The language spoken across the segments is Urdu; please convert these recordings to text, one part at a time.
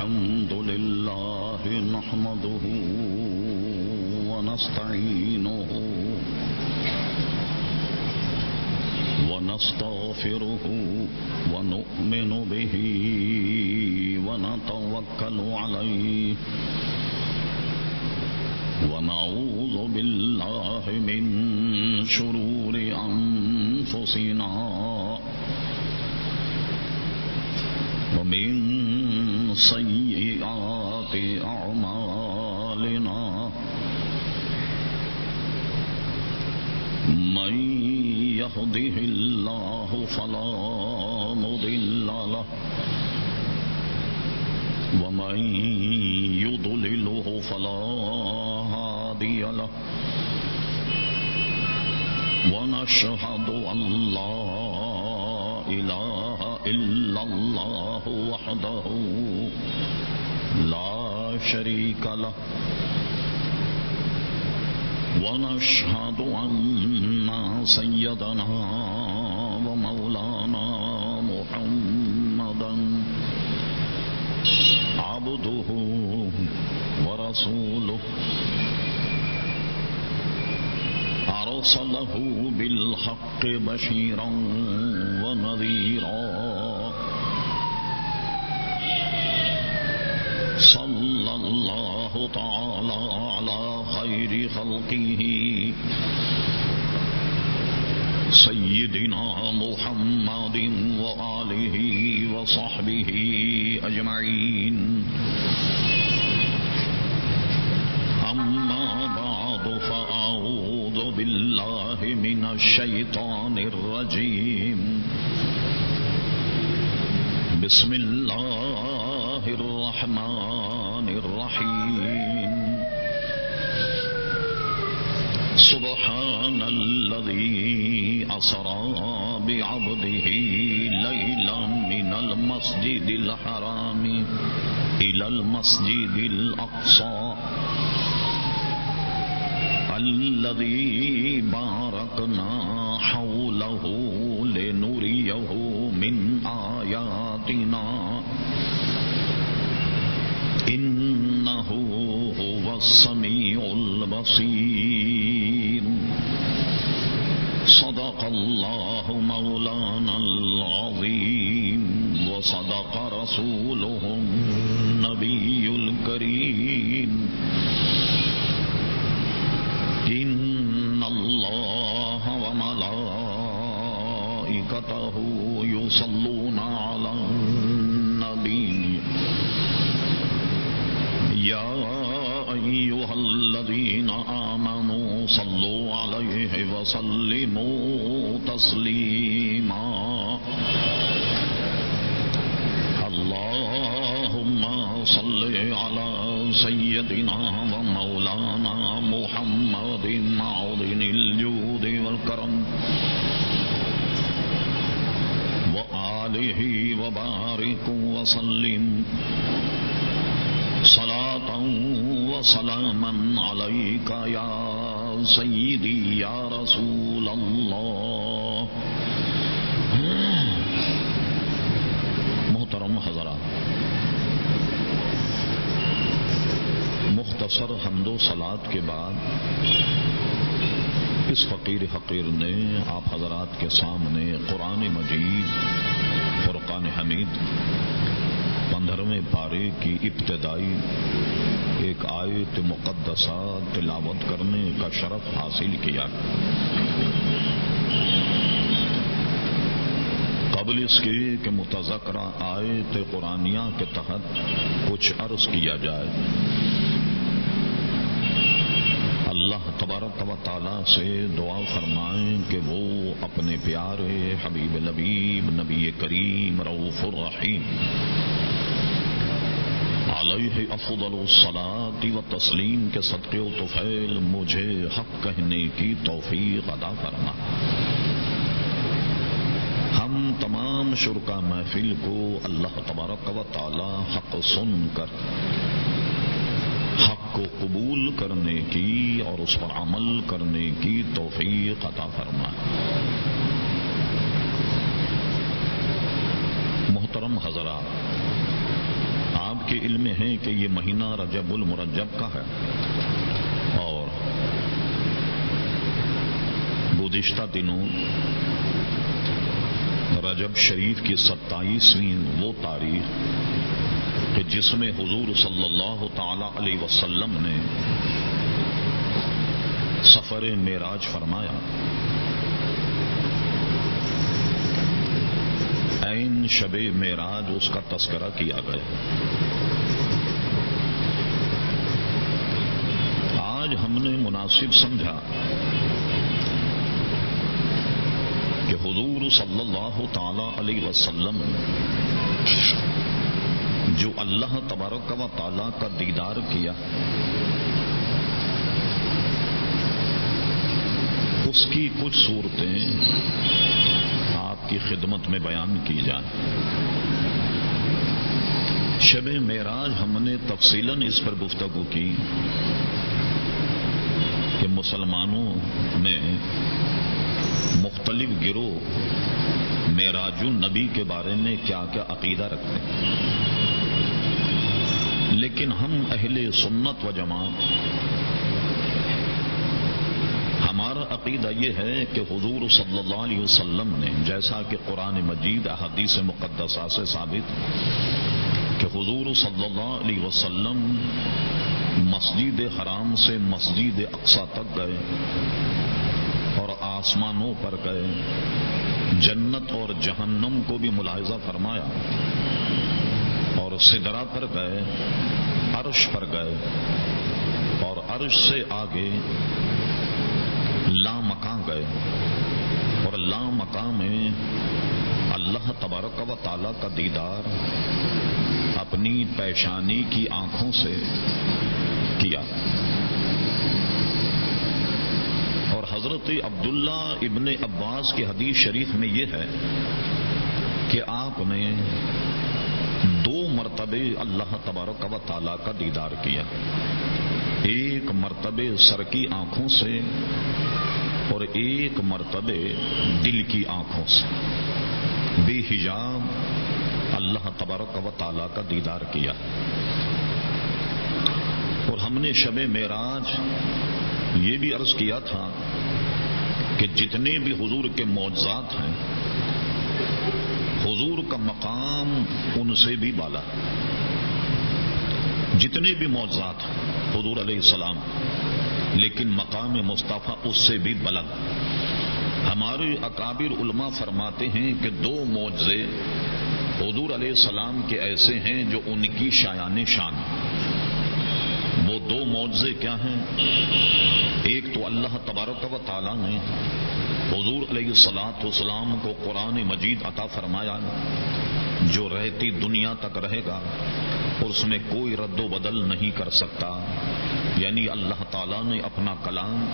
الحمد لله نحمده ونستعينه ونستغفره ونؤمن به ونتوكل عليه ونعوذ بالله من شرور أنفسنا ومن سيئات أعمالنا من يهده الله فلا مضل له ومن يضلله فلا هادي له ونشهد أن لا إله إلا الله وحده لا شريك له ونشهد أن سيدنا ومولانا محمدا عبده ورسوله أرسله بالحق بشيرا ونذيرا صلى الله تعالى على خير خلقه سيدنا محمد وآله وصحبه أجمعين أما بعد فأعوذ بالله من الشيطان الرجيم بسم الله الرحمن الرحيم سبحان الذي أسرى بعبده ليلا من المسجد الحرام إلى المسجد الأقصى الذي باركنا حوله لنريه من آياتنا إنه هو السميع البصير صدق الله مولانا العظيم وصدق رسوله النبي الكريم إن الله وملائكته يصلون على النبي يا أيها الذين آمنوا صلوا عليه وسلموا تسليما اللهم صل على سيدنا ومولانا محمد معدن الجود والكرم وآله وبارك وسلم صلاة وسلاما عليك يا سيدي يا رسول الله. محترم حضرات، مختصر حمد و صلات کے بعد اس فقیر حقیر نے آپ حضرات کے سامنے قرآن مجید فرقان حمید 15ویں پارے کی ابتدائی ایک آیت مقدسہ تلاوت کرنے کا شرف حاصل کیا. قبل اس کے کہ متذکرہ آیت قرآنیہ کے تحت کچھ عرض کیا جائے، اللہ تبارک و تعالیٰ سے دعا فرمائیں کہ وہ اپنے پیارے حبیب لبیب نبی کریم رؤوف الرحیم علیہ افضل الصلاۃ و تسلیم کے صدقے و طفیل مجھے حق کہنے کی توفیق عطا فرما. ہم تمام شرکا محفل کو اللہ تبارک و تعالی حق سن کر حق کو قبول کرنے کی اور اس پر عمل کرنے کی توفیق عطا فرما. محترم حضرات، آپ آپ کے علم میں ہے کہ یہ مہینہ رجب المرجب کا ہے، اور گزشتہ دنوں رجب شریف کی 27ویں وہ تاریخ کہ جس میں حضور صلی اللہ تعالی علیہ وسلم نے سفر معراج فرمایا، عین شب معراج اس کا تذکرہ کیا گیا۔ آج ہم نے مناسب سمجھا کہ حضور صلی اللہ تعالی علیہ وسلم جو اللہ تبارک و تعالی کا دیدار کیا، اس کی کچھ صورتیں آپ کی خدمت میں بیان کی جائیں۔ شب معراج ہم نے تفصیلاً اس پر گفتگو کی کہ مسلمانوں میں مختلف گروہ معراج النبی کے بارے میں کیا کیا عقیدہ رکھتے ہیں، لیکن ہم اہل سنت و جماعت ہمارا عقیدہ یہ ہے کہ حضور صلی اللہ علیہ وسلم نے، جیسا کہ قرآن مجید احادیث مقدسہ سے ثابت کہ حضور صلی اللہ علیہ وسلم مسجد حرام سے مسجد اقصی تک گئے اور آسمانوں پر گئے، جنت اور جہنم کو بھی ملاحظہ فرمایا، اور سدرہ پر گئے، عرش پر گئے، اور عرش سے آگے لا مکان گئے، اور لا مکان میں اللہ تبارک و تعالی کا دیدار اپنی پیشانی کی آنکھوں سے کیا۔ اور حضرت عبداللہ ابن عباس کی حدیث شریف میں یہ ہے کہ آپ نے 2 مرتبے اللہ تبارک و تعالی کا دیدار کیا، ایک مرتبے سر کی آنکھوں سے اور ایک مرتبے دل کی آنکھوں سے، بے حجاب اللہ تبارک و تعالی کا دیدار کیا۔ اور ہم نے شب معراج یہ بھی عرض کیا تھا کہ جتنے بھی حضور کے معجزات ہیں، حضور کا مقام ان سے بھی بالا، جتنے بھی معجزات ہیں حضور علیہ السلام، لیکن مقام مصطفیٰ اس سے بھی بلند۔ ہمارے اکابر علماء فرماتے ہیں کہ 2 معجزے حضور علیہ السلام کے ایسے ہیں جو ان کی شایان شان۔ وہ 2 معجزے کیا ہیں؟ ایک تو اللہ تبارک و تعالی نے حضور علیہ الصلوۃ والسلام کو قرآن مجید عطا فرمایا جو رہتی دنیا تک رہے گا اور اس میں کوئی رد و بدل نہیں کر سکتا، یعنی اللہ تعالیٰ نے اپنا کلام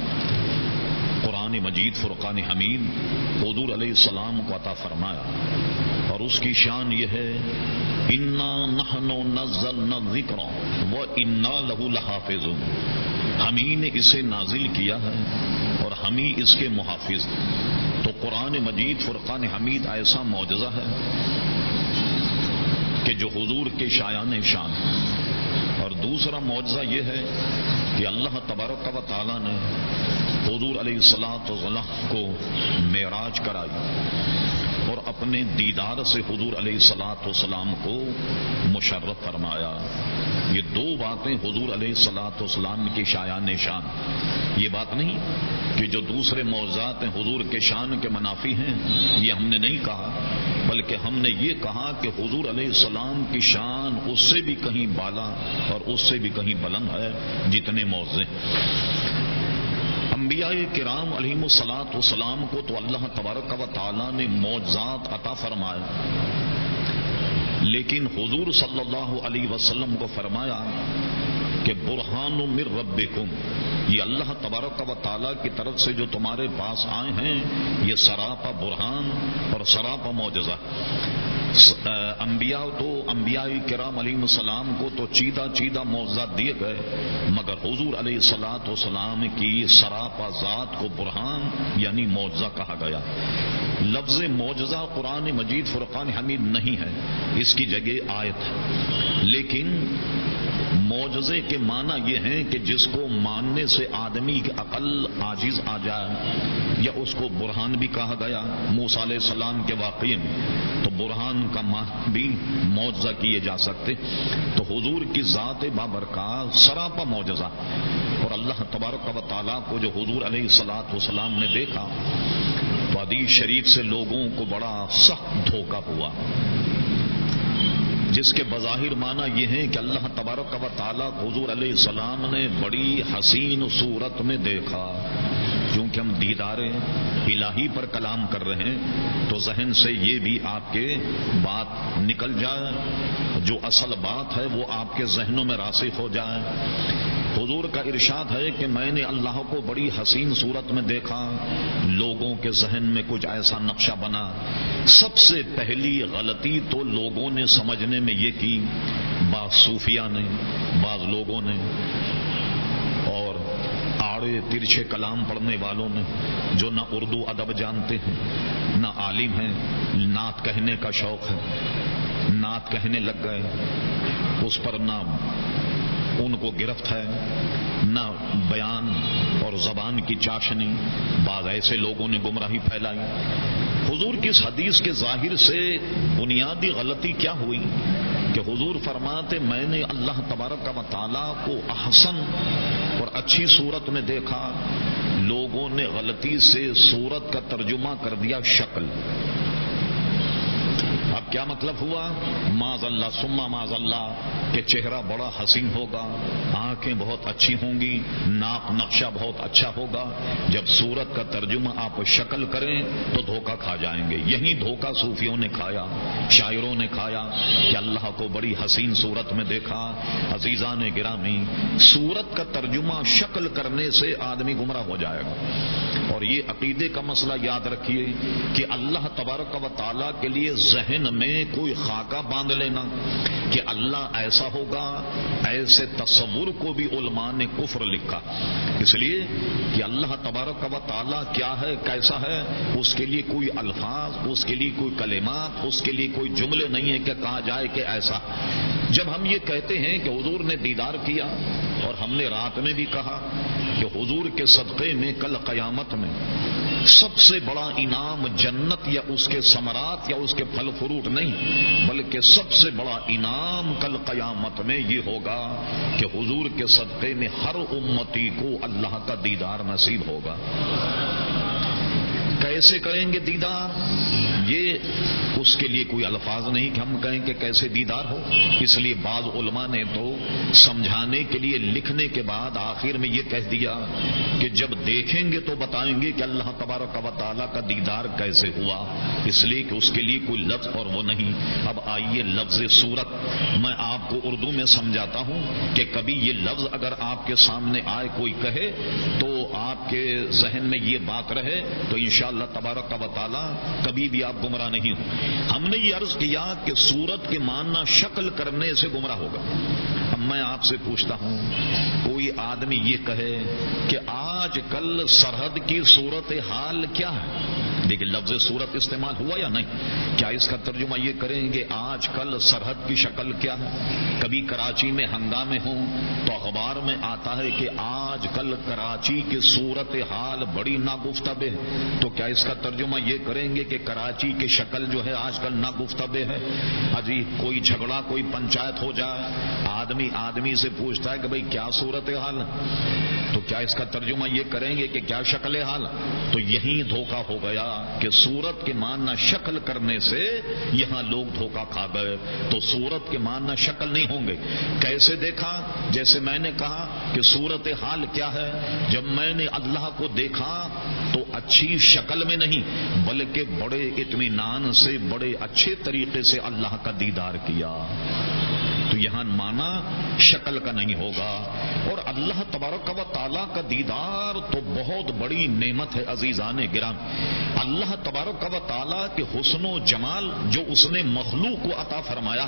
قرآن مجید فرقان حمید حضور علیہ السلام کو عطا فرمایا، اور اس کی شان یہ ہے انا نحن نزلنا الذکر وانا لہ لحافظون، ہم ہی نے اسے نازل کیا ہے اور ہم ہی اس کے محافظ۔ تو قرآن مجید فرقان حمید ایسا معجزہ ہے کہ جو حضور کے شایان شان۔ اور دوسرا معجزہ یہ ہے کہ اللہ تبارک و تعالی نے حضور علیہ الصلوۃ والسلام کو معراج کرائی اور اپنے دیدار سے حضور علیہ الصلوۃ والسلام کو مشرف فرمایا۔ یہ 2 باتیں حضور علیہ الصلوۃ والسلام کی شایان شان۔ یہ بات نہیں کہ جو دوسرے معجزات ہیں حضور کے شان کے منافی ہیں، یہ ہم نے نہیں کہا، بلکہ ہم نے یہ کہا کہ حضور علیہ السلام کی شان اس سے بھی کہیں بالا اور اس سے بھی کہیں بلند ہے جتنے معجزے۔ انبیاء کرام علیہم الصلوۃ والسلام کو تو اللہ تبارک و تعالی نے معجزات عطا فرمائے، لیکن حضور صلی اللہ علیہ وسلم کو فرمایا کہ برہان من ربکم، یہ اللہ تبارک و تعالی کی طرف سے جو تمہارے پاس آئے ہیں یہ سراپا برہان اور سراپا معجزہ۔ انبیاء کرام علیہ السلام کو تو چیدہ معجزات دیے گئے، مگر حضور علیہ الصلوۃ والسلام کی سراپا ذات کو برہان یعنی معجزہ کہا گیا۔ لفظ معجزہ قرآن مجید فرقان حمید نہیں ہے، اس کی جگہ آیت ہے، لیکن معجزے کے معنی یہ ہیں کہ جس کو ماننے سے آدمی کی عقل عاجز آ جائے، یا اس کو برہان بھی کہا گیا موسیٰ علیہ السلام کے واقعے میں، تو برہان کا معنی بھی معجزہ کیے جا سکتے۔ تو حضور کی ذات بابرکات سراپا معجزہ، اور اللہ تبارک و تعالیٰ کو جو حضور علیہ الصلوۃ والسلام نے دیکھا تو حدیث شریف سے لوگوں کو بڑا سخت دھوکہ ہوا، جس کے بظاہر معنی یہ ہے کہ اللہ تبارک و تعالیٰ حضور علیہ السلام نے بڑی حسین صورت میں دیکھا۔ کیونکہ ہم دیدار الہی پر کلام کر رہے ہیں تو ذہن سے یہ بھی آپ کے بات نکل جائے، جو اصل بات ہے وہ آپ کے ذہنوں میں راسخ ہو جائے۔ حضور کا ارشاد ہے کہ میں نے اللہ کو بڑی حسین صورت میں دیکھا، لوگوں کے ذہن میں کچھ ایسا نقشہ بنا۔ سب سے پہلی غلطی تو لوگوں نے سمجھنے میں یہ کی، بعض صوفیہ نے، بعض لوگوں نے، اور آڑے ترچھے کلام پڑھنے والوں نے، جو نہ اردو ادب جانتے ہیں، نہ عالم ہیں، نعت کہنے کا شوق ہے، نعت کہنے لگ گئے، اس پر نہ ان کو گرفت ہے، نہ بیان اور زبان کی چاشنی۔ بعض ایسے لوگوں نے گمراہی پھیلائی۔ حضور کی اس حدیث کے ظاہر سے بنیادی غلطی کیا ہوئی کہ حضور فرماتے میں نے اللہ تبارک و تعالیٰ کو احسن اور اچھی صورت میں دیکھا، لوگوں نے غلطی سے صورت کا ترجمہ کر دیا شکل۔ اب کیا مطلب ہوا؟ معاذ اللہ ثم معاذ اللہ کہ چہرہ بڑا حسین ہوگا، آنکھیں بہت اچھی ہوں گی، ناک نقشہ بہت اچھا ہوگا۔ جب صورت کا ترجمہ آپ شکل کریں تو دھوکہ کھا جائیں گے۔ یہی دھوکہ صوفیوں نے کھایا، شاعروں نے کھایا کہ اللہ کو بڑی حسین صورت میں دیکھا۔ عزیزان گرامی، صورت کا ترجمہ شکل کرنے سے آدمی گمراہ ہو جائے گا۔ اور یہ عقیدے کا مسئلہ یاد رکھیے کہ اللہ تبارک و تعالیٰ کے لیے ذہن میں کوئی خاکہ باندھ لینا کہ اللہ ایسا ہوگا، ایسے تصور کو بھی علماء نے کفر لکھا۔ اس لیے کہ اللہ تبارک و تعالیٰ کیا ہے، کیسا ہے، اس کے لیے کوئی الفاظ، اس کے لیے کوئی کلمات، اس کے لیے کوئی جملے نہیں ہے کہ کہا جائے کہ ایسا۔ جب ہم یہ کہتے ہیں کہ حضور نے دیدار کیا، اور ہم نے رات میں بھی کہا کہ حضور کے صدقے میں کل قیامت میں سب سے بڑا انعام جنت یا اس کے ثمرات یا اس کے پھل فروٹ نہیں، بلکہ سب سے بڑا انعام کل قیامت میں یہ ہوگا کہ حضور کے صدقے میں ہر امتی کو اللہ کا دیدار نصیب ہوگا۔ کیسے کریں گے دیدار؟ یہ اس کے لیے کوئی الفاظ نہیں کہ ہم کہیں کہ کیسے دیدار ہو۔ اس لیے بعض علماء نے تو سمجھانے کے لیے لکھنے کے بعد آخر میں یہ کہہ دیا کہ جب دیکھیں گے تو بتائیں گے کہ اللہ تبارک و تعالیٰ کا دیدار کیسے ہوا، اس لیے کہ اس کے لیے کوئی لفظ اور وہ نہیں۔ اب آئیے لفظ صورت میں آپ کو اردو میں سمجھاتا ہوں کہ کبھی یہ لفظ اگر آپ کے سامنے آئے کوئی کہے تو آپ کے ذہن میں یہ بات رہے تو انشاءاللہ تبارک و تعالیٰ کبھی بھی آپ گمراہ نہیں ہوں۔ ہم نے یہ عرض کیا کہ صورت کے معنی شکل کرنے سے گمراہ ہوگا۔ اب میں آپ سے پوچھتا ہوں، کوئی آدمی یہ کہے کہ آج کل سرحد کی صورت حال کیا ہے، لیکن لفظ صورت استعمال ہوا یا نہیں؟ کیا اس کا ترجمہ یہ کریں گے آج کل سرحد کی شکل کیا ہے؟ کبھی کراچی میں ہنگامے ہوں تو اخبار میں آتا ہے کہ آج کل کراچی کی صورت حال بڑی ناگفتبے ہے، تو کیا اس کا ترجمہ یہ کریں گے کہ کراچی کی شکل جو ہے آج کل ناگفتبے ہے؟ اجی کوئی جھگڑا، کوئی پنچایت ہو جائے، آدمی سے پوچھتا ہے کہ بھئی کیا صورت حال، تو کیا اس کا ترجمہ یہ کریں گے کہ کیا شکل حال؟ تو یہی دھوکہ ہو گیا کہ صورت کے معنی شکل کرنے سے یہاں لوگ دھوکہ کھا گئے۔ تو صورت کے معنی شکل نہیں ہوں گے۔ کیسے دیکھا؟ جیسے میں نے کہا کہ صورت حال کیا ہے، جب میں نے اللہ کو دیکھا تو اچھی شکل میں نہیں بلکہ بڑے اطمینان سے، بڑے اچھے طریقے سے اللہ کا دیدار کیا۔ تو تو یہاں مانا شکل کا نہیں ہوگا. اور اللہ تبارک و تعالیٰ کا دیدار تو بہت بڑی نعمت ہے عزیزان گرام. اللہ تبارک و تعالیٰ کے حسن و جمال جو اس نے مخلوق کو عطا فرمایا،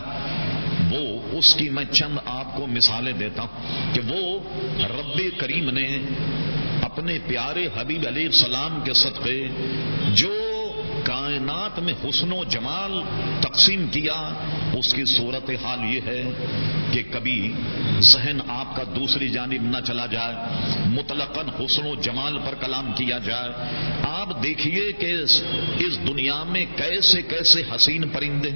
وہ اس کی میں چند آپ کو مثالیں دیتا ہوں کہ وہ رب کریم نے اپنے پیارے حبیب علیہ السلام کے صدقے جو کائنات میں حسن و جمال تقسیم کیا، اس کی صورت حال یہ ہے کہ کبھی ذہن آپ کا دوسری جانب نہ چلا جائے، مطلقاً حسن و جمال پر کلام کیا جائے. آپ دیکھیے کہ اس دنیا میں کیسے کیسے حسین پرندے.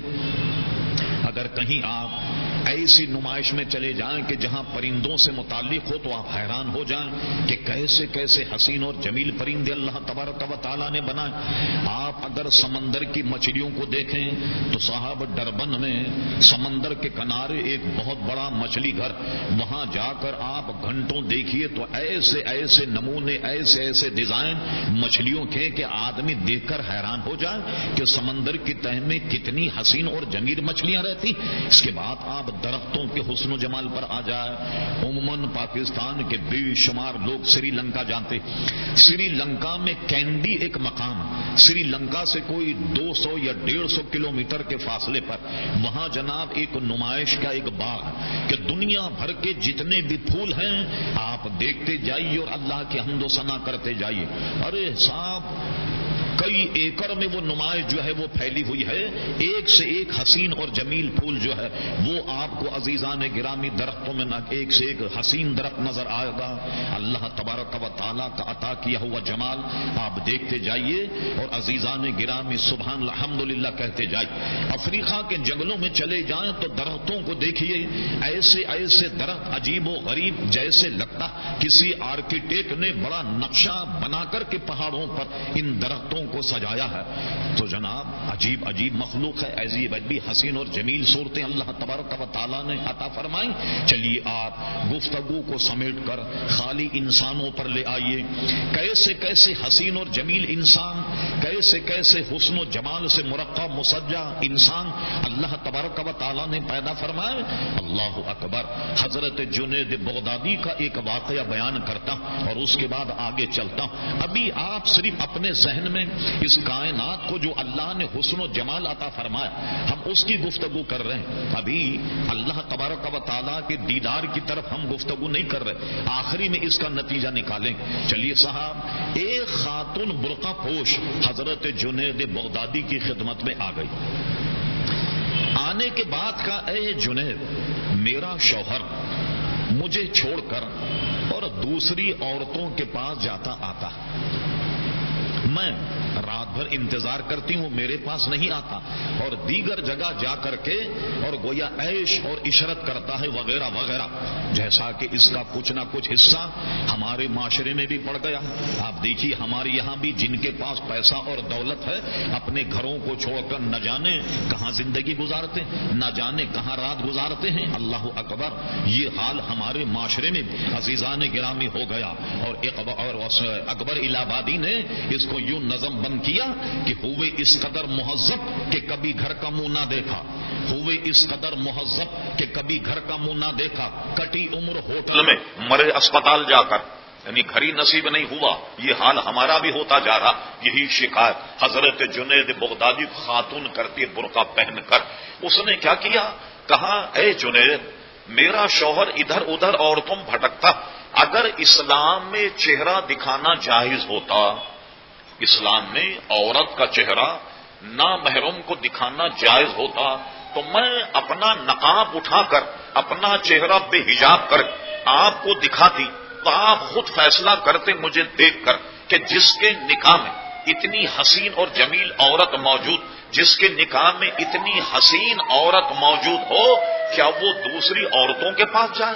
اگر کہیں آپ ایسی نمائش میں چلے جائیں کہ جہاں پرندوں سے متعلق ہو تو آپ حیران ہو جائیں کہ کیسے کیسے حسین اور جمیل پرندے اللہ تبارک و تعالیٰ نے بنائے. آپ اگر سمندر کی مچھلیوں کو دیکھیں تو صاحب ڈربن میں سمندر کے کنارے ایک بہت بڑا مچھلی گھر، وہاں جا کر آپ گھنٹوں دیکھیے تو ایسے ایسے نمونے، ایسے ایسے ڈیزائن مچھلیوں کے کہ آدمی دیکھ کر حیران ہو جائے کہ سمندر کی تہ میں کتنی حسین اور جمیل مچھلیاں رہتی. اس کے بعد آپ درختوں کے حسن و جمال پر آ جائے. عموماً پاکستان کے بے شمار لوگ سری لنکا جانتے. سری لنکا میں کینڈی ایک مقام، سری لنکا سے کوئی 200 یا 150 کلومیٹر کے فاصلے پر وہاں جناب ایک نمائش کا ایک باغ کہ دنیا بھر کے جتنے بھی پھول ہیں آپ دیکھتے جائیے اور اللہ کی حمد و ثنا کرتے جائیے. ارے صاحب کئی ایکڑ میں وہ نمائش جو ہے وہ پھیلی ہوئی ہے. ایک سے ایک حسین اور جمیل پھول جو ہے وہ آپ کو عزیزان گرامی درختوں میں ایک سے ایک حسین درخت نظر آئے گا. اللہ تبارک و تعالیٰ کا عطا کیا ہوا جمال آپ دیکھتے جائیے اور عزیزان گرامی سبحان الحمدللہ کہتے جائیے. افریقہ کے جنگلوں میں چلے جائیں تو درختوں کو دیکھیے، ایسے ایسے درخت عجیب و غریب جیسے لگتا کسی آرکیٹیکٹ نے بڑا نقشہ بنا کر کے پہاڑوں پر ان درختوں کو سجایا ہے. تو جناب عجیب عجیب مخلوق ہے، ایسی بھی حسین اور جمیل صورتیں اللہ تبارک و تعالیٰ نے عطا فرمائی. چلیے آپ گفتگو کو سمیٹ کر خالی انسانوں پر لے آئیے. کیسے کیسے حسین اور جمیل انسان، کیسے کیسے حسن و جمال سے مرقع مسجع انسان اللہ تبارک و تعالیٰ نے پیدا فرمائے. اللہ اکبر. حضرت جنید بغدادی کا ایک واقعہ بیان کرتا ہوں اور اس کے بعد آگے چلتا ہوں. ابھی آپ صرف اپنے ذہن میں اس کائنات کو جو اللہ نے حسن و جمال عطا فرمایا ہم اس کی گفتگو کر رہے ہیں. ابھی اللہ تبارک و تعالیٰ کے دیدار کی طرف ہم گفتگو نہیں کر رہے، آخری میں اس کا نتیجہ نکالیں. چلیے صاحب ایک خاتون برقع پوش حضرت جنید بغدادی کی خدمت میں آ گئی. آنے کے بعد کہا اے جنید، میرا شوہر مجھے چھوڑ کر اور دوسری عورتوں کے پاس جاتا آتا، میں رات بھر انتظار کرتی ہوں میرے پاس نہیں آتا اور دیگر جگہ جا کر کے اور گویا عیش اور عشرت کرتا ہے وغیرہ وغیرہ. جیسا کہ اس کا کچھ نہ کچھ حصہ ہمارے معاشرے میں بھی پڑ گیا. آپ دیکھیے ہمارے یہاں بھی جن کے پاس پیسہ اور دولت ہے اپنے گھروں کو چھوڑ کر نہ جانے کہاں زندگی گزارتے، نہ جانے کہاں رات گزارتے ہیں. اللہ اکبر. یہ حال ہمارے معاشرے میں عزیزان گرامی ہو گیا. اور اکبر الہ آبادی نے اس کو یوں نظم بند کیا کہ ہوئے اس قدر مہذب کہ کبھی گھر کا منہ نہ دیکھا، ہوئے اس قدر مہذب کہ کبھی گھر کا منہ نہ دیکھا، کٹی عمر ہوٹل میں مرے اسپتال جا کر، یعنی گھر ہی نصیب نہیں ہوا. یہ حال ہمارا بھی ہوتا جا رہا. یہی شکایت حضرت جنید بغدادی خاتون کرتی برقع پہن کر. اس نے کیا کیا؟ کہا اے جنید، میرا شوہر ادھر ادھر عورتوں بھٹکتا، اگر اسلام میں چہرہ دکھانا جائز ہوتا، اسلام میں عورت کا چہرہ نامحرم کو دکھانا جائز ہوتا تو میں اپنا نقاب اٹھا کر اپنا چہرہ بے حجاب کر آپ کو دکھاتی تو آپ خود فیصلہ کرتے مجھے دیکھ کر کہ جس کے نکاح میں اتنی حسین اور جمیل عورت موجود، جس کے نکاح میں اتنی حسین عورت موجود ہو، کیا وہ دوسری عورتوں کے پاس جائے؟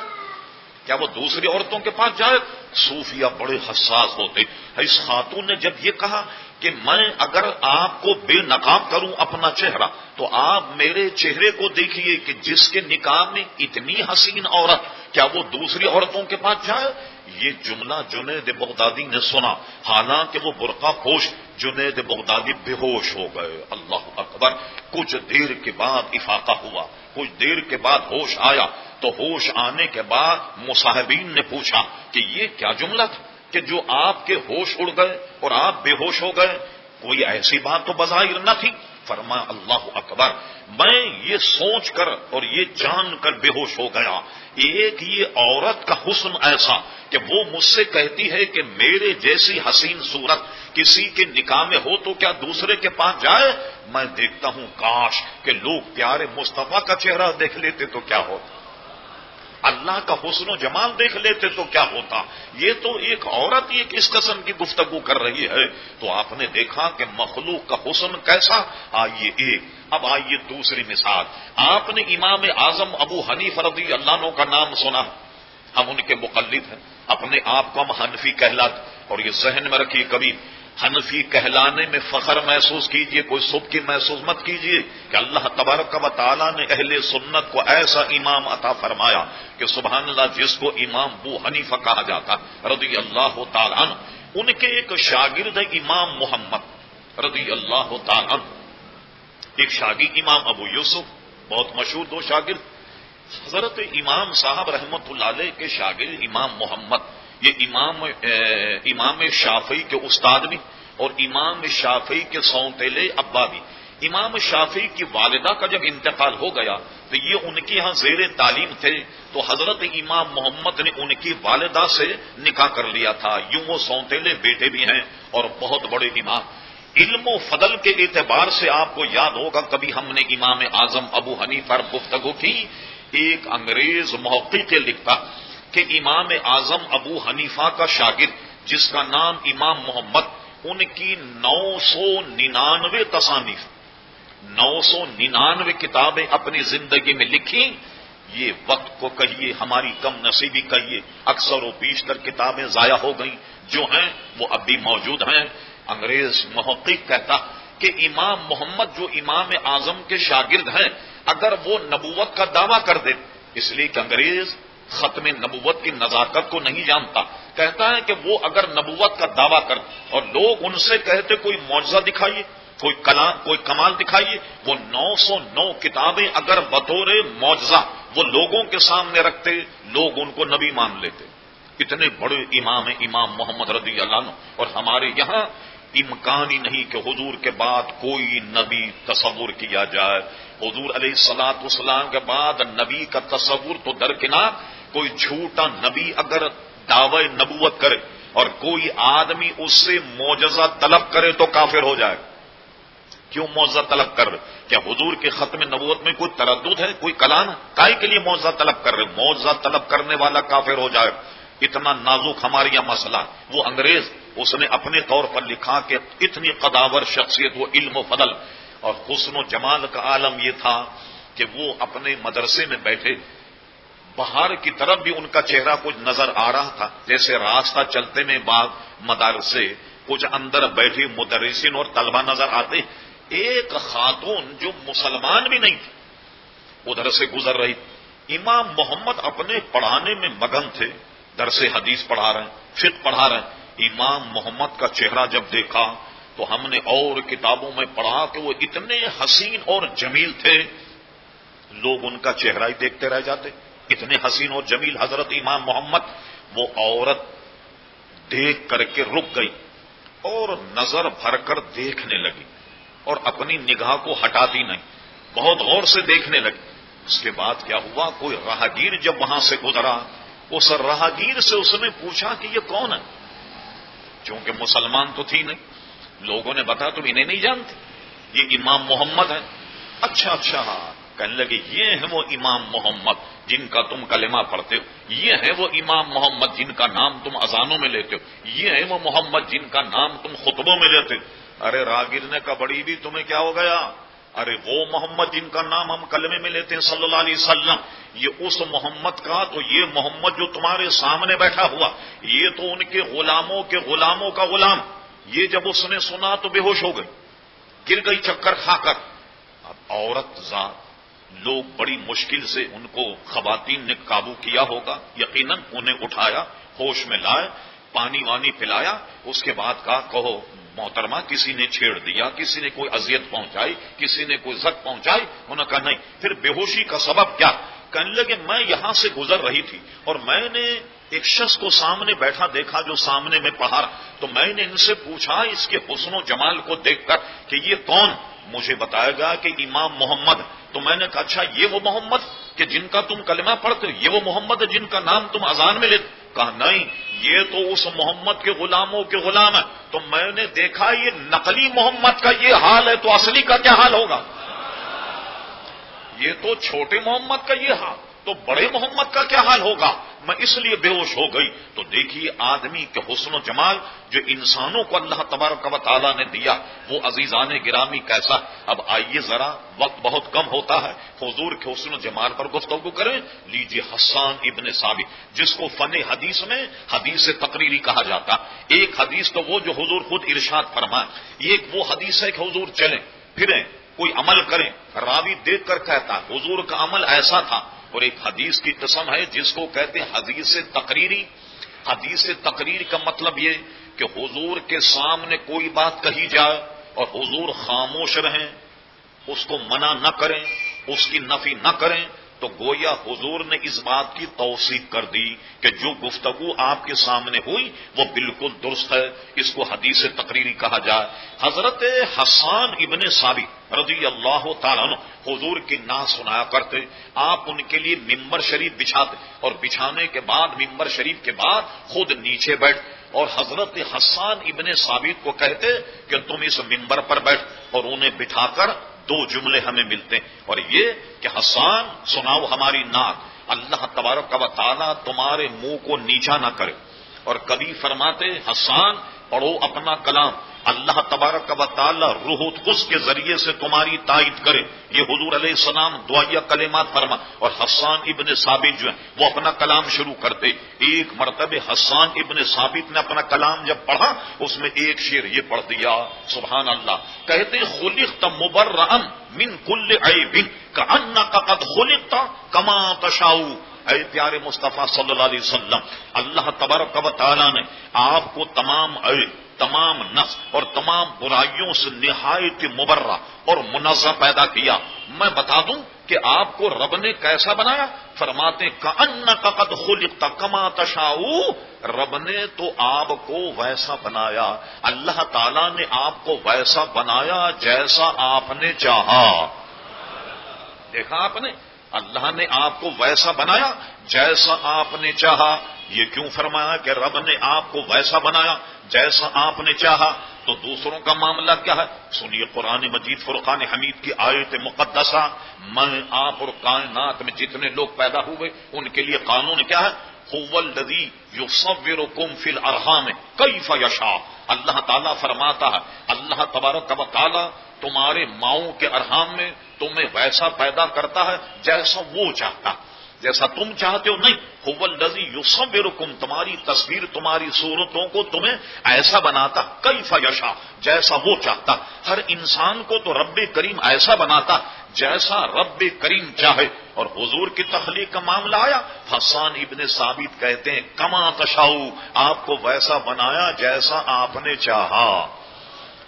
کیا وہ دوسری عورتوں کے پاس جائے؟ صوفیہ بڑے حساس ہوتے. اس خاتون نے جب یہ کہا کہ میں اگر آپ کو بے نقاب کروں اپنا چہرہ تو آپ میرے چہرے کو دیکھیے کہ جس کے نکاح میں اتنی حسین عورت، کیا وہ دوسری عورتوں کے پاس جائے؟ یہ جملہ جنید بغدادی نے سنا، حالانکہ وہ برقع پوش جنید بغدادی بے ہوش ہو گئے. اللہ اکبر. کچھ دیر کے بعد افاقہ ہوا. کچھ دیر کے بعد ہوش آیا تو ہوش آنے کے بعد مصاحبین نے پوچھا کہ یہ کیا جملہ تھا کہ جو آپ کے ہوش اڑ گئے اور آپ بے ہوش ہو گئے؟ کوئی ایسی بات تو بظاہر نہ تھی۔ فرمایا اللہ اکبر، میں یہ سوچ کر اور یہ جان کر بے ہوش ہو گیا، ایک یہ عورت کا حسن ایسا کہ وہ مجھ سے کہتی ہے کہ میرے جیسی حسین صورت کسی کے نکاح میں ہو تو کیا دوسرے کے پاس جائے؟ میں دیکھتا ہوں کاش کہ لوگ پیارے مصطفیٰ کا چہرہ دیکھ لیتے تو کیا ہوتا، اللہ کا حسن و جمال دیکھ لیتے تو کیا ہوتا۔ یہ تو ایک عورت ایک اس قسم کی گفتگو کر رہی ہے، تو آپ نے دیکھا کہ مخلوق کا حسن کیسا۔ آئیے ایک، اب آئیے دوسری مثال۔ آپ نے امام اعظم ابو حنیفہ رضی اللہ عنہ کا نام سنا، ہم ان کے مقلد ہیں، اپنے آپ کو ہم حنفی کہلاتے، اور یہ ذہن میں رکھیے کبھی حنفی کہلانے میں فخر محسوس کیجئے، کوئی سبکی محسوس مت کیجئے کہ اللہ تبارک و تعالیٰ نے اہل سنت کو ایسا امام عطا فرمایا کہ سبحان اللہ، جس کو امام ابو حنیفہ کہا جاتا رضی اللہ تعالیٰ عنہ، ان کے ایک شاگرد ہے امام محمد رضی اللہ تعالیٰ عنہ، ایک شاگرد امام ابو یوسف، بہت مشہور دو شاگرد، حضرت امام صاحب رحمت اللہ علیہ کے شاگرد امام محمد، یہ امام شافعی کے استاد بھی اور امام شافعی کے سونتیلے ابا بھی۔ امام شافعی کی والدہ کا جب انتقال ہو گیا تو یہ ان کے ہاں زیر تعلیم تھے، تو حضرت امام محمد نے ان کی والدہ سے نکاح کر لیا تھا، یوں وہ سونتیلے بیٹے بھی ہیں اور بہت بڑے امام۔ علم و فضل کے اعتبار سے آپ کو یاد ہوگا کبھی ہم نے امام اعظم ابو حنیفہ پر گفتگو کی، ایک انگریز محقق لکھتا کہ امام اعظم ابو حنیفہ کا شاگرد جس کا نام امام محمد، ان کی 999 تصانیف، 999 کتابیں اپنی زندگی میں لکھی۔ یہ وقت کو کہیے، ہماری کم نصیبی کہیے، اکثر و بیشتر کتابیں ضائع ہو گئیں، جو ہیں وہ اب بھی موجود ہیں۔ انگریز محقق کہتا کہ امام محمد جو امام اعظم کے شاگرد ہیں، اگر وہ نبوت کا دعویٰ کر دے، اس لیے کہ انگریز ختم نبوت کی نزاکت کو نہیں جانتا، کہتا ہے کہ وہ اگر نبوت کا دعویٰ کر اور لوگ ان سے کہتے کوئی معجزہ دکھائیے، کوئی کمال دکھائیے، وہ 909 کتابیں اگر بطور معجزہ وہ لوگوں کے سامنے رکھتے، لوگ ان کو نبی مان لیتے۔ اتنے بڑے امام ہیں امام محمد رضی اللہ عنہ، اور ہمارے یہاں امکان ہی نہیں کہ حضور کے بعد کوئی نبی تصور کیا جائے۔ حضور علیہ الصلوۃ والسلام کے بعد نبی کا تصور تو درکنار، کوئی جھوٹا نبی اگر دعوی نبوت کرے اور کوئی آدمی اس سے معجزہ طلب کرے تو کافر ہو جائے۔ کیوں معجزہ طلب کر رہے؟ کیا حضور کے ختم نبوت میں کوئی تردد ہے، کوئی کلام ہے؟ کائے کے لیے معجزہ طلب کر رہے؟ معجزہ طلب کرنے والا کافر ہو جائے۔ اتنا نازک ہمارے یہاں مسئلہ، وہ انگریز اس نے اپنے طور پر لکھا کہ اتنی قداور شخصیت، وہ علم و فضل اور حسن و جمال کا عالم یہ تھا کہ وہ اپنے مدرسے میں بیٹھے، باہر کی طرف بھی ان کا چہرہ کچھ نظر آ رہا تھا، جیسے راستہ چلتے میں بعض مدارسے کچھ اندر بیٹھی مدرسین اور طلبہ نظر آتے، ایک خاتون جو مسلمان بھی نہیں تھی ادھر سے گزر رہی۔ امام محمد اپنے پڑھانے میں مگن تھے، درس حدیث پڑھا رہے ہیں، فقہ پڑھا رہے ہیں۔ امام محمد کا چہرہ جب دیکھا تو ہم نے اور کتابوں میں پڑھا کہ وہ اتنے حسین اور جمیل تھے، لوگ ان کا چہرہ ہی دیکھتے رہ جاتے، اتنے حسین اور جمیل حضرت امام محمد۔ وہ عورت دیکھ کر کے رک گئی اور نظر بھر کر دیکھنے لگی اور اپنی نگاہ کو ہٹاتی نہیں، بہت غور سے دیکھنے لگی۔ اس کے بعد کیا ہوا، کوئی راہگیر جب وہاں سے گزرا، اس راہگیر سے اس نے پوچھا کہ یہ کون ہے، چونکہ مسلمان تو تھی نہیں، لوگوں نے بتا تم انہیں نہیں جانتے، یہ امام محمد ہے۔ اچھا کہنے لگے یہ ہے وہ امام محمد جن کا تم کلمہ پڑھتے ہو، یہ ہے وہ امام محمد جن کا نام تم اذانوں میں لیتے ہو، یہ ہے وہ محمد جن کا نام تم خطبوں میں لیتے ہو۔ ارے راہگیر نے کہا بڑی بھی تمہیں کیا ہو گیا، ارے وہ محمد جن کا نام ہم کلمے میں لیتے ہیں صلی اللہ علیہ وسلم، یہ اس محمد کا، تو یہ محمد جو تمہارے سامنے بیٹھا ہوا یہ تو ان کے غلاموں کے غلاموں کا غلام۔ یہ جب اس نے سنا تو بے ہوش ہو گئی، گر گئی چکر کھا کر۔ اب عورت ذات، لوگ بڑی مشکل سے ان کو خواتین نے قابو کیا ہوگا، یقیناً انہیں اٹھایا، ہوش میں لائے، پانی وانی پلایا، اس کے بعد کہا کہو محترمہ کسی نے چھیڑ دیا، کسی نے کوئی اذیت پہنچائی، کسی نے کوئی زخم پہنچائی؟ انہوں نے کہا نہیں۔ پھر بے ہوشی کا سبب کیا؟ کہنے لگے میں یہاں سے گزر رہی تھی اور میں نے ایک شخص کو سامنے بیٹھا دیکھا جو سامنے میں پڑھا رہا، تو میں نے ان سے پوچھا اس کے حسن و جمال کو دیکھ کر کہ یہ کون؟ مجھے بتایا گیا کہ امام محمد۔ تو میں نے کہا اچھا یہ وہ محمد کہ جن کا تم کلمہ پڑھتے ہو، یہ وہ محمد ہے جن کا نام تم اذان میں لیتے؟ کہا نہیں، یہ تو اس محمد کے غلاموں کے غلام ہے۔ تو میں نے دیکھا یہ نقلی محمد کا یہ حال ہے تو اصلی کا کیا حال ہوگا؟ یہ تو چھوٹے محمد کا یہ حال، تو بڑے محمد کا کیا حال ہوگا؟ میں اس لیے بے ہوش ہو گئی۔ تو دیکھیے آدمی کے حسن و جمال جو انسانوں کو اللہ تبارک و تعالیٰ نے دیا وہ عزیزان گرامی کیسا۔ اب آئیے ذرا، وقت بہت کم ہوتا ہے، حضور کے حسن و جمال پر گفتگو کریں۔ لیجیے حسان ابن ثابت، جس کو فن حدیث میں حدیث تقریری کہا جاتا۔ ایک حدیث تو وہ جو حضور خود ارشاد فرمائے، ایک وہ حدیث ہے کہ حضور چلیں پھریں کوئی عمل کریں، راوی دیکھ کر کہتا حضور کا عمل ایسا تھا۔ اور ایک حدیث کی قسم ہے جس کو کہتے ہیں حدیث تقریری۔ حدیث تقریر کا مطلب یہ کہ حضور کے سامنے کوئی بات کہی جائے اور حضور خاموش رہیں، اس کو منع نہ کریں، اس کی نفی نہ کریں، تو گویا حضور نے اس بات کی توثیق کر دی کہ جو گفتگو آپ کے سامنے ہوئی وہ بالکل درست ہے، اس کو حدیث تقریری کہا جائے۔ حضرت حسان ابن ثابت رضی اللہ تعالیٰ عنہ حضور کی نعت سنایا کرتے، آپ ان کے لیے ممبر شریف بچھاتے اور بچھانے کے بعد ممبر شریف کے بعد خود نیچے بیٹھ اور حضرت حسان ابن ثابت کو کہتے کہ تم اس ممبر پر بیٹھ، اور انہیں بٹھا کر دو جملے ہمیں ملتے اور یہ کہ حسان سناؤ ہماری نعت، اللہ تبارک و تعالیٰ تمہارے منہ کو نیچا نہ کرے۔ اور کبھی فرماتے حسان پڑھو اپنا کلام، اللہ تبارک و تعالیٰ روح القدس کے ذریعے سے تمہاری تائید کرے۔ یہ حضور علیہ السلام دعائیہ کلمات فرما، اور حسان ابن ثابت جو ہے وہ اپنا کلام شروع کرتے۔ ایک مرتبہ حسان ابن ثابت نے اپنا کلام جب پڑھا اس میں ایک شعر یہ پڑھ دیا، سبحان اللہ، کہتے خلقت مبرئا من کل عیب کأنک قد خلقت کما تشاء۔ اے پیارے مصطفیٰ صلی اللہ علیہ وسلم، اللہ تبارک و تعالیٰ نے آپ کو تمام عیب، تمام نقص اور تمام برائیوں سے نہایت مبرہ اور منزہ پیدا کیا۔ میں بتا دوں کہ آپ کو رب نے کیسا بنایا؟ فرماتے کأنک قد خلقت کما تشاء، رب نے تو آپ کو ویسا بنایا، اللہ تعالیٰ نے آپ کو ویسا بنایا جیسا آپ نے چاہا۔ دیکھا آپ نے، اللہ نے آپ کو ویسا بنایا جیسا آپ نے چاہا۔ یہ کیوں فرمایا کہ رب نے آپ کو ویسا بنایا جیسا آپ نے چاہا؟ تو دوسروں کا معاملہ کیا ہے؟ سنیے قرآن مجید فرقان حمید کی آیت مقدسہ، میں آپ اور کائنات میں جتنے لوگ پیدا ہوئے ان کے لیے قانون کیا ہے؟ هو الذی یصورکم فی الارحام کیف یشاء۔ اللہ تعالیٰ فرماتا ہے، اللہ تبارک و تعالیٰ تمہارے ماؤں کے ارحام میں تمہیں ویسا پیدا کرتا ہے جیسا وہ چاہتا، جیسا تم چاہتے ہو نہیں۔ هو الذی یصورکم، تمہاری تصویر تمہاری صورتوں کو تمہیں ایسا بناتا، کیف یشاء، جیسا وہ چاہتا۔ ہر انسان کو تو رب کریم ایسا بناتا جیسا رب کریم چاہے۔ اور حضور کی تخلیق کا معاملہ آیا، حسان ابن ثابت کہتے ہیں کما تشاء، آپ کو ویسا بنایا جیسا آپ نے چاہا۔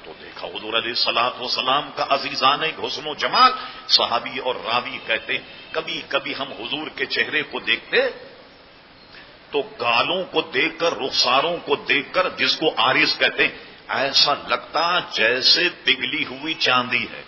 تو دیکھا حضور علیہ الصلوۃ والسلام کا عزیزان حسن و جمال۔ صحابی اور راوی کہتے ہیں کبھی کبھی ہم حضور کے چہرے کو دیکھتے تو گالوں کو دیکھ کر، رخساروں کو دیکھ کر، جس کو عارض کہتے ہیں، ایسا لگتا جیسے پگھلی ہوئی چاندی ہے۔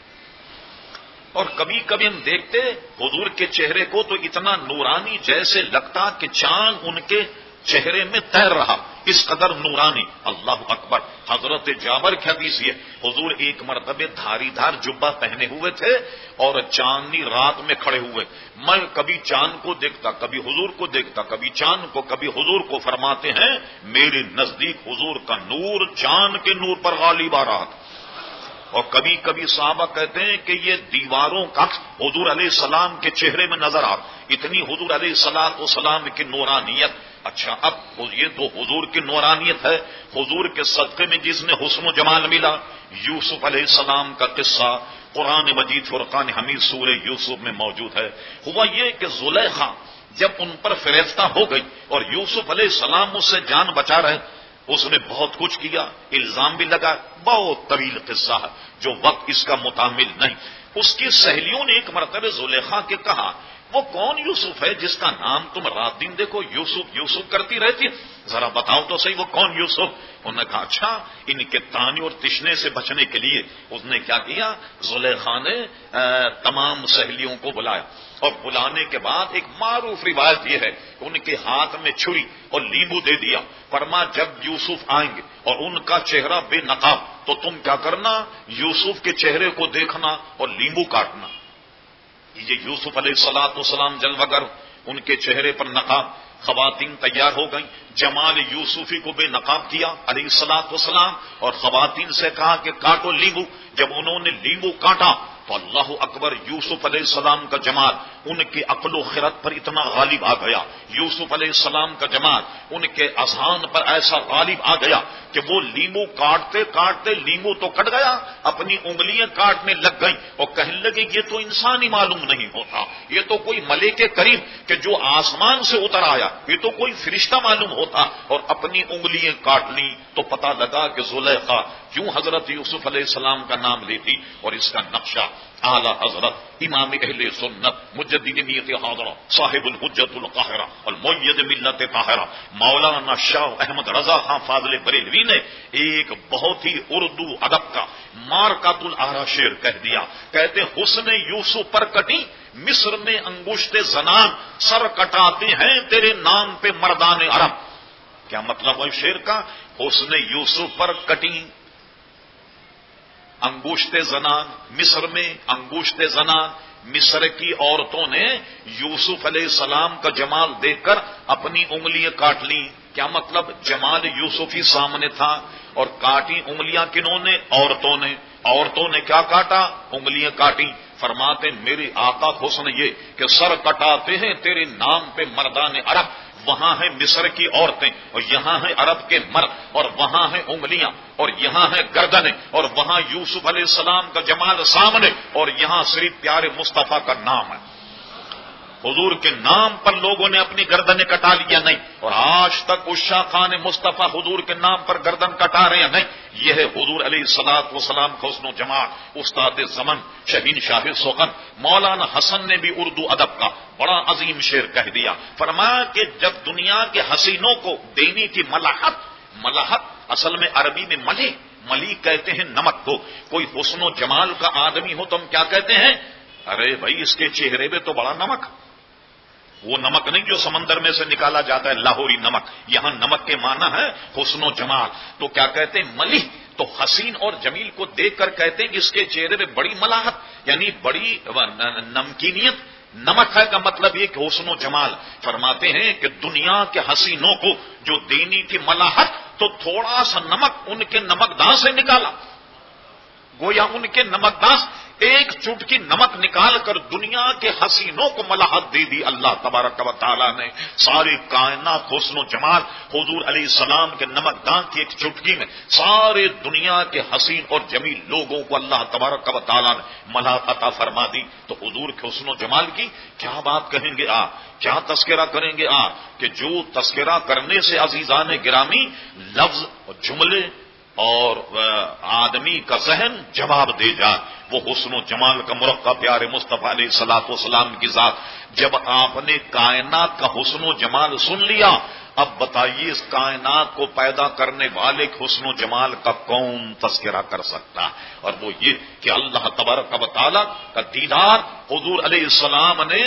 اور کبھی کبھی ہم دیکھتے حضور کے چہرے کو تو اتنا نورانی جیسے لگتا کہ چاند ان کے چہرے میں تیر رہا، اس قدر نورانی۔ اللہ اکبر۔ حضرت جابر کی حدیث یہ، حضور ایک مرتبہ دھاری دھار جبہ پہنے ہوئے تھے اور چاندنی رات میں کھڑے ہوئے، میں کبھی چاند کو دیکھتا، کبھی حضور کو دیکھتا، کبھی چاند کو، کبھی حضور کو۔ فرماتے ہیں میرے نزدیک حضور کا نور چاند کے نور پر غالب آ رہا تھا۔ اور کبھی کبھی صحابہ کہتے ہیں کہ یہ دیواروں کا حضور علیہ السلام کے چہرے میں نظر آ، اتنی حضور علیہ الصلوۃ والسلام کی نورانیت۔ اچھا، اب یہ تو حضور کی نورانیت ہے، حضور کے صدقے میں جس نے حسن و جمال ملا، یوسف علیہ السلام کا قصہ قرآن مجید فرقان حمید سورہ یوسف میں موجود ہے۔ ہوا یہ کہ زلیخا جب ان پر فریفتہ ہو گئی اور یوسف علیہ السلام اس سے جان بچا رہے، اس نے بہت کچھ کیا، الزام بھی لگا، بہت طویل قصہ ہے جو وقت اس کا متعمل نہیں۔ اس کی سہیلیوں نے ایک مرتبہ زلیخا کے کہا، وہ کون یوسف ہے جس کا نام تم رات دن دیکھو یوسف یوسف کرتی رہتی، ذرا بتاؤ تو صحیح وہ کون یوسف؟ انہوں نے کہا اچھا، ان کے تانے اور تشنے سے بچنے کے لیے اس نے کیا کیا، زلیخا نے تمام سہیلیوں کو بلایا، اور بلانے کے بعد ایک معروف روایت یہ ہے کہ ان کے ہاتھ میں چھری اور لیمبو دے دیا، فرما جب یوسف آئیں گے اور ان کا چہرہ بے نقاب تو تم کیا کرنا، یوسف کے چہرے کو دیکھنا اور لیمبو کاٹنا۔ یہ یوسف علیہ السلام جلوگر، ان کے چہرے پر نقاب، خواتین تیار ہو گئیں، جمال یوسفی کو بے نقاب کیا علیہ السلام، اور خواتین سے کہا کہ کاٹو لیمبو۔ جب انہوں نے لیمبو کاٹا تو اللہ اکبر، یوسف علیہ السلام کا جمال ان کی عقل و خرد پر اتنا غالب آ گیا، یوسف علیہ السلام کا جمال ان کے اذہان پر ایسا غالب آ گیا کہ وہ لیمبو کاٹتے کاٹتے لیمبو تو کٹ گیا، اپنی انگلیاں کاٹنے لگ گئیں اور کہنے لگے یہ تو انسان ہی معلوم نہیں ہوتا، یہ تو کوئی ملائکہ کریم کہ جو آسمان سے اتر آیا، یہ تو کوئی فرشتہ معلوم ہوتا، اور اپنی انگلیاں کاٹ لی تو پتہ لگا کہ زلیخا کیوں حضرت یوسف علیہ السلام کا نام لیتی۔ اور اس کا نقشہ اعلی حضرت امام اہل سنت مجدد نیت حاضرہ صاحب الحجت القاہرہ المؤید ملت طاہرہ مولانا شاہ احمد رضا خان فاضل بریلوی نے ایک بہت ہی اردو ادب کا مارکات الاعری شعر کہہ دیا، کہتے حسن یوسف پر کٹی مصر میں انگشت زنان، سر کٹاتے ہیں تیرے نام پہ مردان عرب۔ کیا مطلب ہے شعر کا؟ حسن یوسف پر کٹی انگشت زنان، مصر میں انگشت زنان، مصر کی عورتوں نے یوسف علیہ السلام کا جمال دیکھ کر اپنی انگلیاں کاٹ لی۔ کیا مطلب؟ جمال یوسفی سامنے تھا اور کاٹی انگلیاں کنہوں نے؟ عورتوں نے کیا کاٹا؟ انگلیاں کاٹی۔ فرماتے میرے آقا حسن یہ کہ سر کٹاتے ہیں تیرے نام پہ مردان عرب، وہاں ہیں مصر کی عورتیں اور یہاں ہیں عرب کے مرد، اور وہاں ہیں انگلیاں اور یہاں ہیں گردنیں، اور وہاں یوسف علیہ السلام کا جمال سامنے اور یہاں صرف پیارے مصطفیٰ کا نام ہے۔ حضور کے نام پر لوگوں نے اپنی گردنیں کٹا لیا نہیں، اور آج تک عشاق خان مصطفیٰ حضور کے نام پر گردن کٹا رہے ہیں نہیں۔ یہ ہے حضور علیہ السلام کا حسن و جمال۔ استاد زمن شہین شاہ سخن مولانا حسن نے بھی اردو ادب کا بڑا عظیم شعر کہہ دیا، فرمایا کہ جب دنیا کے حسینوں کو دینی تھی ملاحت اصل میں عربی میں ملی کہتے ہیں نمک کو، کوئی حسن و جمال کا آدمی ہو تو ہم کیا کہتے ہیں؟ ارے بھائی اس کے چہرے پہ تو بڑا نمک، وہ نمک نہیں جو سمندر میں سے نکالا جاتا ہے لاہوری نمک، یہاں نمک کے معنی ہے حسن و جمال۔ تو کیا کہتے ہیں؟ ملی، تو حسین اور جمیل کو دیکھ کر کہتے ہیں کہ اس کے چہرے پہ بڑی ملاحت، یعنی بڑی نمکینیت، نمک ہے کا مطلب یہ کہ حسن و جمال۔ فرماتے ہیں کہ دنیا کے حسینوں کو جو دینی تھی ملاحت تو تھوڑا سا نمک ان کے نمکدان سے نکالا، گویا ان کے نمکدان ایک چٹکی نمک نکال کر دنیا کے حسینوں کو ملاحت دے دی اللہ تبارک و تعالیٰ نے۔ ساری کائنات حسن و جمال حضور علیہ السلام کے نمکدان کی ایک چٹکی میں سارے دنیا کے حسین اور جمیل لوگوں کو اللہ تبارک و تعالیٰ نے ملاحت عطا فرما دی۔ تو حضور کے حسن و جمال کی کیا بات کہیں گے کیا تذکرہ کریں گے کہ جو تذکرہ کرنے سے عزیزان گرامی لفظ اور جملے اور آدمی کا ذہن جواب دے جائے، وہ حسن و جمال کا مرقع پیارے مصطفیٰ علیہ السلام کی ذات۔ جب آپ نے کائنات کا حسن و جمال سن لیا، اب بتائیے اس کائنات کو پیدا کرنے والے حسن و جمال کا کون تذکرہ کر سکتا؟ اور وہ یہ کہ اللہ تبارک و تعالیٰ کا دیدار حضور علیہ السلام نے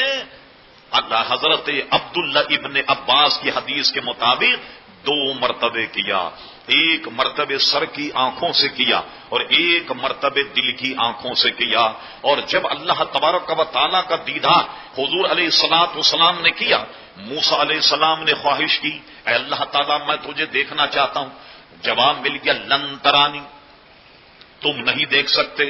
حضرت عبداللہ ابن عباس کی حدیث کے مطابق 2 مرتبے کیا، ایک مرتبہ سر کی آنکھوں سے کیا اور ایک مرتبہ دل کی آنکھوں سے کیا۔ اور جب اللہ تبارک و تعالیٰ کا دیدار حضور علیہ السلام نے کیا، موسیٰ علیہ السلام نے خواہش کی اے اللہ تعالیٰ میں تجھے دیکھنا چاہتا ہوں، جواب مل گیا لن ترانی، تم نہیں دیکھ سکتے،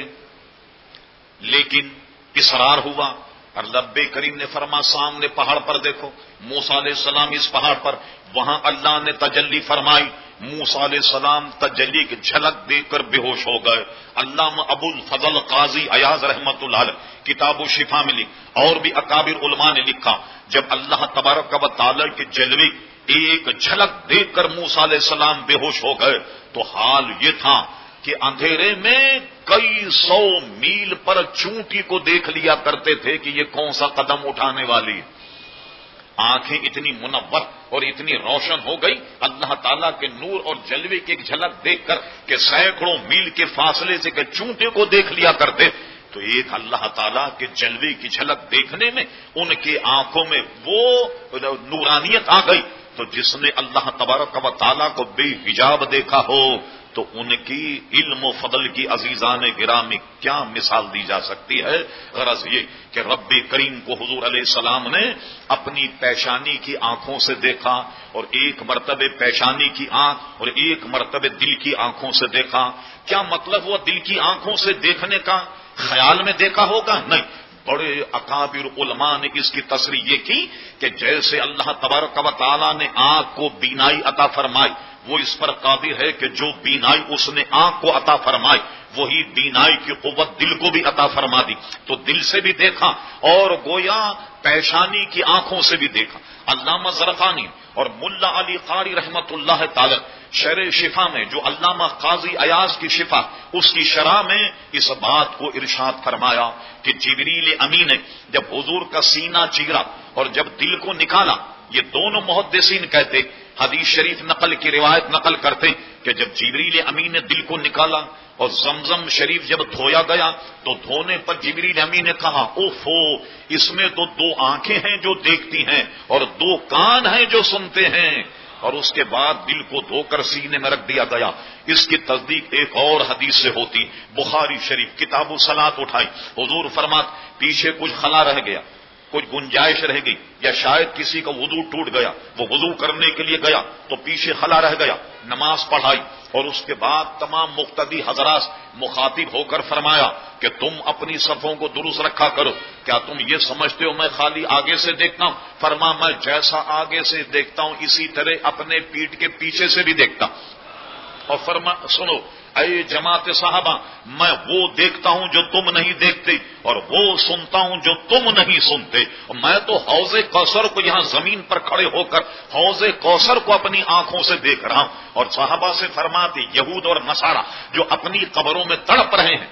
لیکن اصرار ہوا اور رب کریم نے فرما سامنے پہاڑ پر دیکھو۔ موسیٰ علیہ السلام اس پہاڑ پر، وہاں اللہ نے تجلی فرمائی موسیٰ علیہ السلام تجلی کی جھلک دیکھ کر بے ہوش ہو گئے. علامہ ابو الفضل قاضی ایاز رحمت اللہ علیہ کتاب و شفا میں لکھ اور بھی اکابر علماء نے لکھا جب اللہ تبارک و تعالی کے جلوے ایک جھلک دیکھ کر موسیٰ علیہ السلام بے ہوش ہو گئے تو حال یہ تھا کہ اندھیرے میں کئی سو میل پر چونٹی کو دیکھ لیا کرتے تھے کہ یہ کون سا قدم اٹھانے والی. آنکھیں اتنی منور اور اتنی روشن ہو گئی اللہ تعالیٰ کے نور اور جلوے کی ایک جھلک دیکھ کر کہ سینکڑوں میل کے فاصلے سے کہ چونٹے کو دیکھ لیا کرتے. تو ایک اللہ تعالیٰ کے جلوے کی جھلک دیکھنے میں ان کی آنکھوں میں وہ نورانیت آ گئی. تو جس نے اللہ تبارک و تعالیٰ کو بے حجاب دیکھا ہو تو ان کی علم و فضل کی عزیزان گرامی کیا مثال دی جا سکتی ہے. غرض یہ کہ رب کریم کو حضور علیہ السلام نے اپنی پیشانی کی آنکھوں سے دیکھا اور ایک مرتبہ پیشانی کی آنکھ اور ایک مرتبہ دل کی آنکھوں سے دیکھا. کیا مطلب ہوا دل کی آنکھوں سے دیکھنے کا؟ خیال میں دیکھا ہوگا؟ نہیں. بڑے اکابر علماء نے اس کی تصریح یہ کی کہ جیسے اللہ تبارک و تعالیٰ نے آنکھ کو بینائی عطا فرمائی وہ اس پر قادر ہے کہ جو بینائی اس نے آنکھ کو عطا فرمائی وہی بینائی کی قوت دل کو بھی عطا فرما دی. تو دل سے بھی دیکھا اور گویا پیشانی کی آنکھوں سے بھی دیکھا. علامہ زرقانی اور ملا علی قاری رحمت اللہ تعالی شرح شفا میں جو علامہ قاضی ایاز کی شفا اس کی شرح میں اس بات کو ارشاد فرمایا کہ جبریل امین نے جب حضور کا سینہ چیرا اور جب دل کو نکالا. یہ دونوں محدثین کہتے حدیث شریف نقل کی روایت نقل کرتے کہ جب جبریل امین نے دل کو نکالا اور زمزم شریف جب دھویا گیا تو دھونے پر جبریل امین نے کہا اوفو اس میں تو دو آنکھیں ہیں جو دیکھتی ہیں اور دو کان ہیں جو سنتے ہیں. اور اس کے بعد دل کو دھو کر سینے میں رکھ دیا گیا. اس کی تصدیق ایک اور حدیث سے ہوتی. بخاری شریف کتاب الصلاۃ اٹھائی حضور فرمات پیچھے کچھ خلا رہ گیا کچھ گنجائش رہ گئی یا شاید کسی کا وضو ٹوٹ گیا وہ وضو کرنے کے لیے گیا تو پیچھے خلا رہ گیا نماز پڑھائی اور اس کے بعد تمام مقتدی حضرات مخاطب ہو کر فرمایا کہ تم اپنی صفوں کو درست رکھا کرو. کیا تم یہ سمجھتے ہو میں خالی آگے سے دیکھتا ہوں؟ فرما میں جیسا آگے سے دیکھتا ہوں اسی طرح اپنے پیٹھ کے پیچھے سے بھی دیکھتا ہوں. اور فرما سنو اے جماعت صحابہ میں وہ دیکھتا ہوں جو تم نہیں دیکھتے اور وہ سنتا ہوں جو تم نہیں سنتے. میں تو حوض کوثر کو یہاں زمین پر کھڑے ہو کر حوض کوثر کو اپنی آنکھوں سے دیکھ رہا ہوں. اور صحابہ سے فرماتے یہود اور نصارہ جو اپنی قبروں میں تڑپ رہے ہیں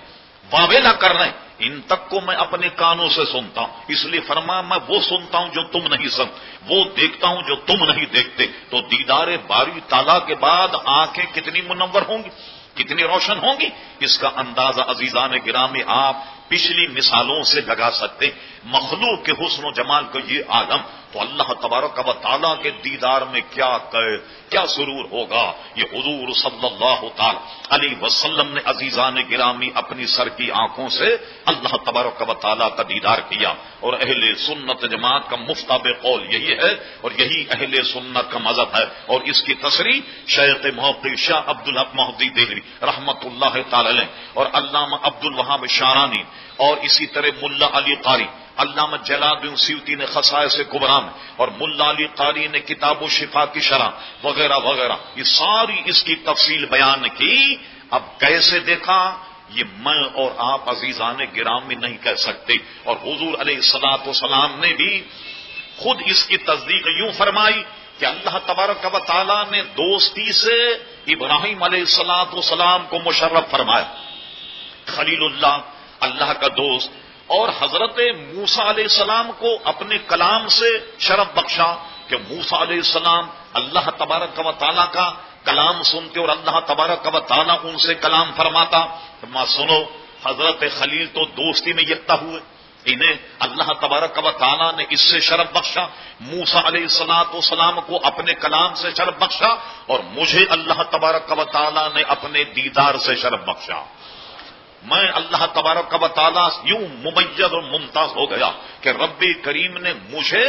واویلا کر رہے ہیں ان تک کو میں اپنے کانوں سے سنتا ہوں. اس لیے فرما میں وہ سنتا ہوں جو تم نہیں سنتے وہ دیکھتا ہوں جو تم نہیں دیکھتے. تو دیدار باری تعالیٰ کے بعد آنکھیں کتنی منور ہوں گی کتنی روشن ہوں گی اس کا اندازہ عزیزان گرامی آپ پچھلی مثالوں سے لگا سکتے. مخلوق کے حسن و جمال کو یہ عالم تو اللہ تبارک و تعالیٰ کے دیدار میں کیا سرور ہوگا. یہ حضور صلی اللہ تعالی علیہ وسلم نے عزیزان گرامی اپنی سر کی آنکھوں سے اللہ تبارک و تعالیٰ کا دیدار کیا. اور اہل سنت جماعت کا مفتاب قول یہی ہے اور یہی اہل سنت کا مذہب ہے. اور اس کی تصریح شیخ محقق شاہ عبدالحق محدث دہلوی رحمت اللہ تعالی علیہ اور علامہ عبد الوہاب شارانی اور اسی طرح ملا علی قاری علامہ جلال الدین سیوطی نے خصائص کبریٰ میں اور ملا علی قاری نے کتاب و شفا کی شرح وغیرہ وغیرہ یہ ساری اس کی تفصیل بیان کی. اب کیسے دیکھا یہ میں اور آپ عزیزان گرامی نہیں کہہ سکتے. اور حضور علیہ الصلوۃ والسلام نے بھی خود اس کی تصدیق یوں فرمائی کہ اللہ تبارک و تعالیٰ نے دوستی سے ابراہیم علیہ الصلوۃ والسلام کو مشرف فرمایا. خلیل اللہ اللہ کا دوست اور حضرت موسیٰ علیہ السلام کو اپنے کلام سے شرف بخشا کہ موسیٰ علیہ السلام اللہ تبارک و تعالیٰ کا کلام سنتے اور اللہ تبارک و تعالیٰ ان سے کلام فرماتا. ماں سنو حضرت خلیل تو دوستی میں یکتا ہوئے انہیں اللہ تبارک و تعالیٰ نے اس سے شرف بخشا. موسیٰ علیہ السلام کو اپنے کلام سے شرف بخشا اور مجھے اللہ تبارک و تعالیٰ نے اپنے دیدار سے شرف بخشا. میں اللہ تبارک و تعالیٰ یوں ممیز اور ممتاز ہو گیا کہ رب کریم نے مجھے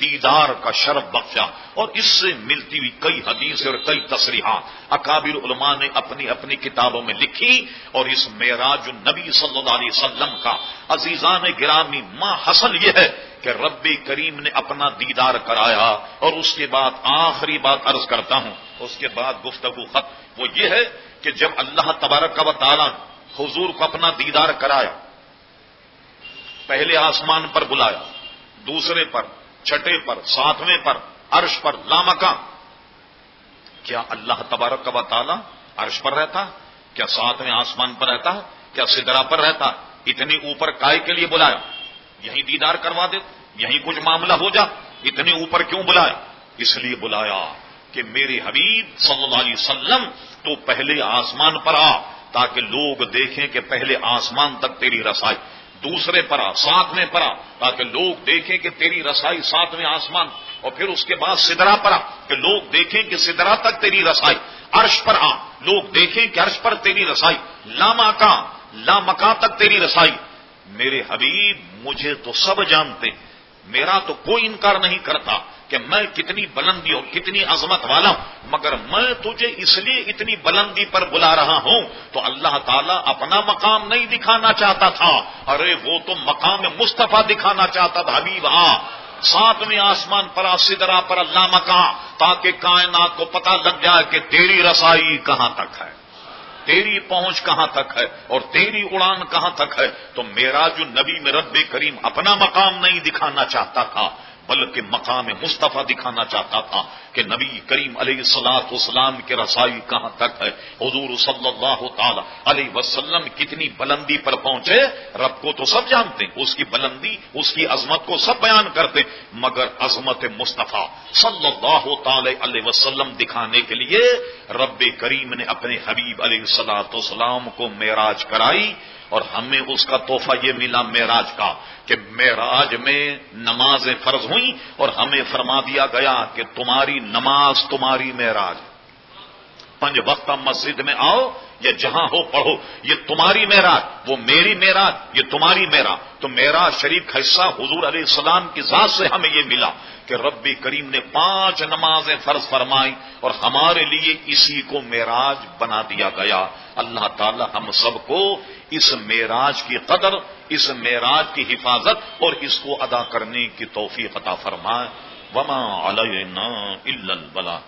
دیدار کا شرف بخشا. اور اس سے ملتی ہوئی کئی حدیث اور کئی تصریحات اکابر علماء نے اپنی اپنی کتابوں میں لکھی. اور اس معراج النبی صلی اللہ علیہ وسلم کا عزیزان گرامی ما حاصل یہ ہے کہ رب کریم نے اپنا دیدار کرایا. اور اس کے بعد آخری بات عرض کرتا ہوں، اس کے بعد گفتگو ختم. وہ یہ ہے کہ جب اللہ تبارک و تعالی حضور کو اپنا دیدار کرایا، پہلے آسمان پر بلایا، دوسرے پر، چھٹے پر، ساتویں پر، عرش پر لامکان. کیا اللہ تبارک و تعالی عرش پر رہتا؟ کیا ساتویں آسمان پر رہتا؟ کیا سدرا پر رہتا؟ اتنی اوپر کائے کے لیے بلایا؟ یہیں دیدار کروا دے، یہیں کچھ معاملہ ہو جا. اتنے اوپر کیوں بلایا؟ اس لیے بلایا کہ میرے حبیب صلی اللہ علیہ وسلم تو پہلے آسمان پر آ، تاکہ لوگ دیکھیں کہ پہلے آسمان تک تیری رسائی، دوسرے پر آ، ساتویں پر آ، تاکہ لوگ دیکھیں کہ تیری رسائی ساتویں آسمان، اور پھر اس کے بعد سدرا پر آ کہ لوگ دیکھیں کہ سدرا تک تیری رسائی، عرش پر آ لوگ دیکھیں کہ عرش پر تیری رسائی، لامکان تک تیری رسائی. میرے حبیب مجھے تو سب جانتے، میرا تو کوئی انکار نہیں کرتا کہ میں کتنی بلندی اور کتنی عظمت والا ہوں، مگر میں تجھے اس لیے اتنی بلندی پر بلا رہا ہوں تو اللہ تعالیٰ اپنا مقام نہیں دکھانا چاہتا تھا، ارے وہ تو مقام مصطفیٰ دکھانا چاہتا تھا. حبیب ساتویں آسمان پر سدرا پر اللہ مکان، تاکہ کائنات کو پتہ لگ جائے کہ تیری رسائی کہاں تک ہے، تیری پہنچ کہاں تک ہے، اور تیری اڑان کہاں تک ہے. تو معراج النبی میں رب کریم اپنا مقام نہیں دکھانا چاہتا تھا، بلکہ مقام مصطفیٰ دکھانا چاہتا تھا کہ نبی کریم علیہ الصلوۃ والسلام کی رسائی کہاں تک ہے. حضور صلی اللہ تعالی علیہ وسلم کتنی بلندی پر پہنچے رب کو تو سب جانتے ہیں، اس کی بلندی، اس کی عظمت کو سب بیان کرتے، مگر عظمت مصطفیٰ صلی اللہ تعالی علیہ وسلم دکھانے کے لیے رب کریم نے اپنے حبیب علیہ الصلوۃ والسلام کو معراج کرائی. اور ہمیں اس کا تحفہ یہ ملا معراج کا کہ معراج میں نمازیں فرض ہوئیں اور ہمیں فرما دیا گیا کہ تمہاری نماز تمہاری معراج، 5 وقت مسجد میں آؤ یا جہاں ہو پڑھو، یہ تمہاری معراج، وہ میری معراج، یہ تمہاری معراج. تو معراج شریف کا حصہ حضور علیہ السلام کی ذات سے ہمیں یہ ملا کہ رب کریم نے 5 نمازیں فرض فرمائی اور ہمارے لیے اسی کو معراج بنا دیا گیا. اللہ تعالی ہم سب کو اس معراج کی قدر، اس معراج کی حفاظت اور اس کو ادا کرنے کی توفیق عطا فرمائے. وما علینا الا البلاغ.